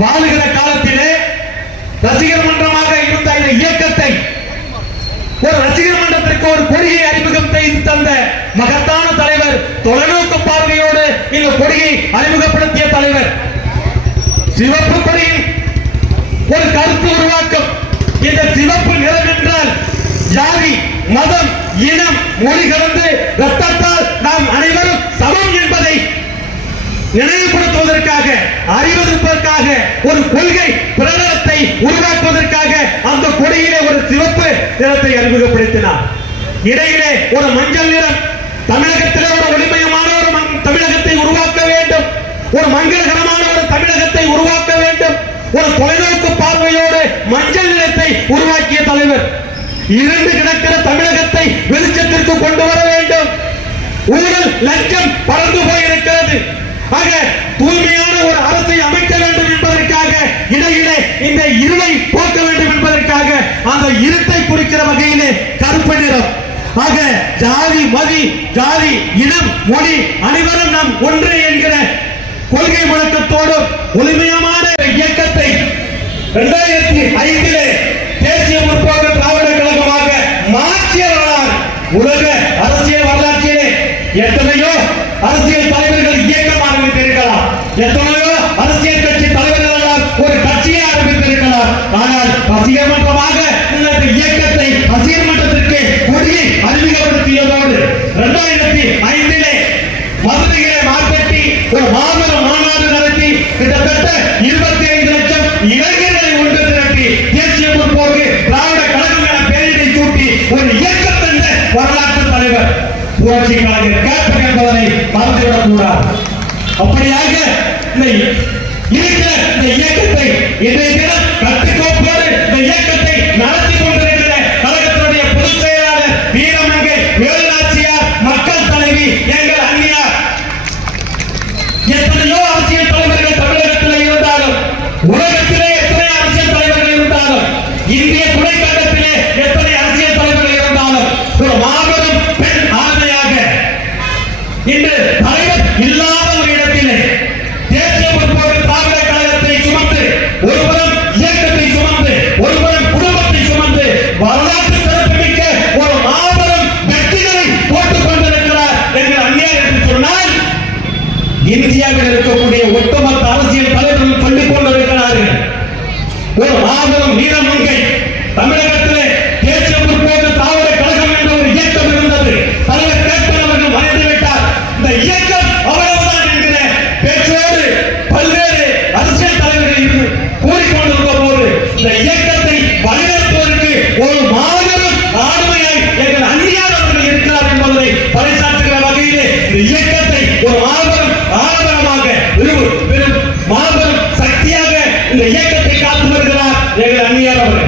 வாழுகிற காலத்திலே ரசிகர் மன்றமாக இருந்த இந்த இயக்கத்தை ஒரு ரசிகர் மன்றத்திற்கு ஒரு கொடியை அறிமுகம் செய்து தந்த மகத்தான தலைவர், தொலைநோக்கு பார்வையோடு இந்த கொடியை அறிமுகப்படுத்திய தலைவர், சிவப்பு கொடியின் ஒரு கருத்து உருவாக்கம். இந்த சிவப்பு நிறம் என்றால் ஜாதி, மதம், இனம், மொழி கலந்து ரத்தத்தால் நாம் அனைவரும் சமம் என்பதை நினைவுபடுத்துவதற்காக, அறிவதற்காக ஒரு கொள்கை பிரகடனத்தை உருவாக்குவதற்காக அந்த கொடியிலே ஒரு சிவப்பு நிறத்தை அறிமுகப்படுத்தினார். இடையிலே ஒரு மஞ்சள் நிறம், தமிழகத்திலே ஒரு ஒளிமயமான ஒரு தமிழகத்தை உருவாக்க வேண்டும், ஒரு மங்களகரமான ஒரு தமிழகத்தை உருவாக்க வேண்டும், ஒரு தொலைநோக்கு பார்வையோடு மஞ்சள் நிறத்தை உருவாக்கிய தலைவர். இருண்டு கிடக்கிற தமிழகத்தை வெளிச்சத்திற்கு கொண்டு வர வேண்டும். ஊழல் லஞ்சம் பறந்து போயிருக்கிறது. ஆக தூய்மையான ஒரு அரசை அமைக்க வேண்டும் என்பதற்காக இடையிலே இந்த இருளை போக்க வேண்டும் என்பதற்காக அந்த இருட்டை குறிக்கிற வகையிலே கருப்பு நிறம். ஆக ஜாதி, மதி, ஜாதி, இனம், மொழி அனைவரும் நாம் ஒன்று என்கிற கொள்கை முழக்கத்தோடு ஒளிமயமான இயக்கத்தை 2005 தேசிய முற்போக்கு திராவிட கழகமாக மாற்றியவர்களால் உலக அரசியல் வரலாற்றிலே எத்தனையோ அரசியல் தலைவர்கள் இயக்கம் ஆரம்பித்திருக்கலாம், எத்தனையோ அரசியல் கட்சி தலைவர்கள் ஒரு கட்சியை ஆரம்பித்திருக்கலாம். ஆனால் ரசிகர் மன்றமாக இந்த இயக்கத்தை ரசிகர் மன்றத்திற்கு கொடியை அறிமுகப்படுத்தியதோடு 2005 மதுரையிலே மார்க்கெட்டி ஒரு மாபெரும் மாநாடு நடத்தி கிட்டத்தட்ட 25 லட்சம் இளைஞர்களை ஒன்று திரட்டி தேசிய முற்போக்கு திராவிட கழகம் என பெயரை சூட்டி ஒரு இயக்கம் தந்த வரலாற்று தலைவர் புரட்சி கலைஞர் கேப்டன் என்பதனை மறந்துவிடக் கூடாது. அப்படியாக இருக்கிற இந்த இயக்கத்தை இன்றைய தினம் கட்டுக்கோப்போடு இந்த இயக்கத்தை நடத்தி கொண்டிருக்கிற கழகத்தினுடைய பொதுச் செயலாளர் வீரமங்கை வேலுநாச்சியார், மக்கள் தலைவி எங்கள் அன்னியார். எத்தனையோ அரசியல் தலைவர்கள் தமிழகத்தில் இருந்தாலும், உலகத்திலே எத்தனை அரசியல் தலைவர்கள் இருந்தாலும், இந்திய துணைக்கண்டத்திலே எத்தனை அரசியல் தலைவர்கள் இருந்தாலும், ஒரு மாபெரும் பெண் ஆண்மையாக இன்று தலைவர் இல்லாத ஒரு இடத்திலே தேசிய முற்போக்கு திராவிட கழகத்தை சுமந்து, ஒருபுறம் இயக்கத்தை சுமந்து, ஒருபுறம் குடும்பத்தை சுமந்து வரலாற்று சிறப்புமிக்க ஒரு மாபெரும் வெற்றிகளை போட்டுக் கொண்டிருக்கிறார் எங்கள் அந்நியார் என்று சொன்னால், இந்தியாவில் இருக்கக்கூடிய ஒட்டுமொத்த அரசியல் தலைவர்கள் சொல்லிக் கொண்டிருக்கிறார்கள். ஒரு மாபெரும் வீரமங்கை தமிழகத்திலே தேசிய முற்போக்கு திராவிட கழகம் என்ற ஒரு இயக்கம் இருந்தது. தலைவர் கேப்டன் அவர்கள் மறைந்துவிட்டார். இந்த இயக்கம் அவ்வளவுதான் என்கிற பேச்சோடு பல்வேறு அரசியல் தலைவர்கள் கூறிக்கொண்டிருந்த போது இந்த இயக்கத்தை வழிநடத்துவதற்கு ஒரு மாபெரும் ஆளுமையாய் எங்கள் அந்நியார் அவர்கள் இருக்கிறார் என்பதை பறைசாற்றுகிற வகையிலே இந்த இயக்கத்தை ஒரு மாபெரும் ஆலமரமாக, பெரும் மாபெரும் சக்தியாக இந்த இயக்கத்தை காத்து வருகிறார் எங்கள் அந்நியார் அவர்கள்.